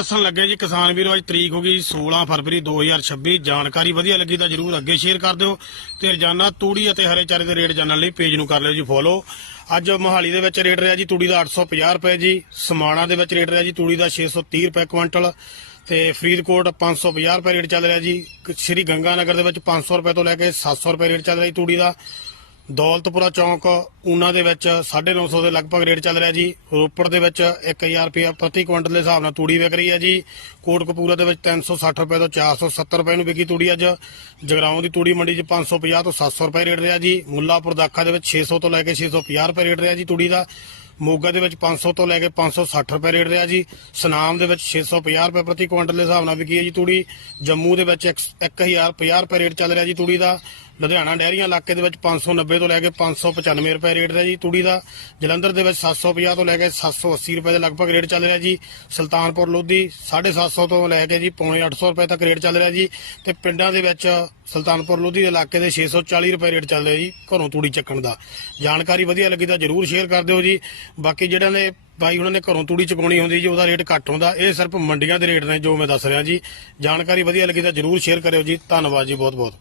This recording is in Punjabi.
ਦੱਸਣ ਲੱਗੇ ਜੀ, ਕਿਸਾਨ ਵੀਰੋ, ਅੱਜ ਤਰੀਕ ਹੋ ਗਈ 16 ਫਰਵਰੀ 2026 ਜਾਣਕਾਰੀ ਵਧੀਆ ਲੱਗੀ ਤਾਂ ਜਰੂਰ ਅੱਗੇ ਸ਼ੇਅਰ ਕਰ ਦਿਓ ਤੇ ਰੋਜ਼ਾਨਾ ਤੂੜੀ ਅਤੇ ਹਰੇ ਚਾਰੇ ਦੇ ਰੇਟ ਜਾਣਨ ਲਈ ਪੇਜ ਨੂੰ ਕਰ ਲਿਓ ਜੀ ਫੋਲੋ ਅੱਜ ਮੋਹਾਲੀ ਦੇ ਵਿੱਚ ਰੇਟ ਰਿਹਾ ਜੀ ਤੂੜੀ ਦਾ 850 ਰੁਪਏ ਜੀ, ਸਮਾਣਾ ਦੇ ਵਿੱਚ ਰੇਟ ਰਿਹਾ ਜੀ ਤੂੜੀ ਦਾ 630 ਰੁਪਏ ਕੁਇੰਟਲ ਤੇ ਫਰੀਦਕੋਟ 550 ਰੁਪਏ ਰੇਟ ਚੱਲ ਰਿਹਾ ਜੀ ਕ- ਸ਼੍ਰੀ ਗੰਗਾਨਗਰ ਦੇ ਵਿੱਚ 500 ਰੁਪਏ ਤੋਂ ਲੈ ਕੇ 700 ਰੁਪਏ ਰੇਟ ਚੱਲ ਰਿਹਾ ਜੀ ਤੂੜੀ ਦਾ। ਦੌਲਤਪੁਰਾ ਚੌਂਕ, ਊਨਾ ਦੇ ਵਿੱਚ 950 ਦੇ ਲਗਭਗ ਰੇਟ ਚੱਲ ਰਿਹਾ ਜੀ। ਰੋਪੜ ਦੇ ਵਿੱਚ 1000 ਰੁਪਏ ਪ੍ਰਤੀ ਕੁਇੰਟਲ ਦੇ ਹਿਸਾਬ ਨਾਲ ਤੂੜੀ ਵਿਕ ਰਹੀ ਹੈ ਜੀ। ਕੋਟਕਪੂਰਾ ਦੇ ਵਿੱਚ 360 ਰੁਪਏ ਤੋਂ 470 ਰੁਪਏ ਨੂੰ ਵਿਕੀ ਤੂੜੀ ਅੱਜ। ਜਗਰਾਉਂ ਦੀ ਤੂੜੀ ਮੰਡੀ 'ਚ 550 ਤੋਂ 700 ਰੁਪਏ ਰੇਟ ਰਿਹਾ ਜੀ। ਮੁੱਲਾਪੁਰ ਦਾਖਾ ਦੇ ਵਿੱਚ 600 ਤੋਂ ਲੈ ਕੇ 650 ਰੁਪਏ ਰੇਟ ਰਿਹਾ ਜੀ ਤੂੜੀ ਦਾ। ਮੋਗਾ ਦੇ ਵਿੱਚ 500 ਤੋਂ ਲੈ ਕੇ 560 ਰੁਪਏ ਰੇਟ ਰਿਹਾ ਜੀ। ਸਨਾਮ ਦੇ ਵਿੱਚ 650 ਰੁਪਏ ਪ੍ਰਤੀ ਕੁਇੰਟਲ ਦੇ ਹਿਸਾਬ ਨਾਲ ਵਿਕੀ ਹੈ ਜੀ ਤੂੜੀ। ਜੰਮੂ ਦੇ ਵਿੱਚ 1050 ਰੁਪਏ ਰੇਟ ਚੱਲ ਰਿਹਾ ਜੀ ਤੂੜੀ ਦਾ। ਲੁਧਿਆਣਾ ਡੈਰੀਆਂ ਇਲਾਕੇ ਦੇ ਵਿੱਚ 590 ਤੋਂ ਲੈ ਕੇ 595 ਰੁਪਏ ਰੇਟ ਹੈ ਜੀ ਤੂੜੀ ਦਾ। ਜਲੰਧਰ ਦੇ ਵਿੱਚ 750 ਤੋਂ ਲੈ ਕੇ 780 ਰੁਪਏ ਦੇ ਲਗਭਗ ਰੇਟ ਚੱਲ ਰਿਹਾ ਜੀ। ਸੁਲਤਾਨਪੁਰ, ਲੋਧੀ 750 ਤੋਂ ਲੈ ਕੇ ਜੀ ਪੌਣੇ 800 ਰੁਪਏ ਤੱਕ ਰੇਟ ਚੱਲ ਰਿਹਾ ਜੀ। ਤੇ ਪਿੰਡਾਂ ਦੇ ਵਿੱਚ ਸੁਲਤਾਨਪੁਰ, ਲੋਧੀ ਦੇ ਇਲਾਕੇ ਦੇ 640 ਰੁਪਏ ਰੇਟ ਚੱਲ ਰਿਹਾ ਜੀ ਘਰੋਂ ਤੂੜੀ ਚੱਕਣ ਦਾ। ਜਾਣਕਾਰੀ ਵਧੀਆ ਲੱਗੀ ਤਾਂ ਜਰੂਰ ਸ਼ੇਅਰ ਕਰ ਦਿਓ ਜੀ। ਬਾਕੀ ਜਿਹੜਿਆਂ ਨੇ ਬਾਈ ਉਹਨਾਂ ਨੇ ਘਰੋਂ ਤੂੜੀ ਚੁਕਾਉਣੀ ਹੁੰਦੀ ਜੀ, ਉਹਦਾ ਰੇਟ ਘੱਟ ਹੁੰਦਾ। ਇਹ ਸਿਰਫ ਮੰਡੀਆਂ ਦੇ ਰੇਟ ਨੇ ਜੋ ਮੈਂ ਦੱਸ ਰਿਹਾ ਜੀ। ਜਾਣਕਾਰੀ ਵਧੀਆ ਲੱਗੀ ਤਾਂ ਜਰੂਰ ਸ਼ੇਅਰ ਕਰਿਓ ਜੀ। ਧੰਨਵਾਦ ਜੀ ਬਹੁਤ ਬਹੁਤ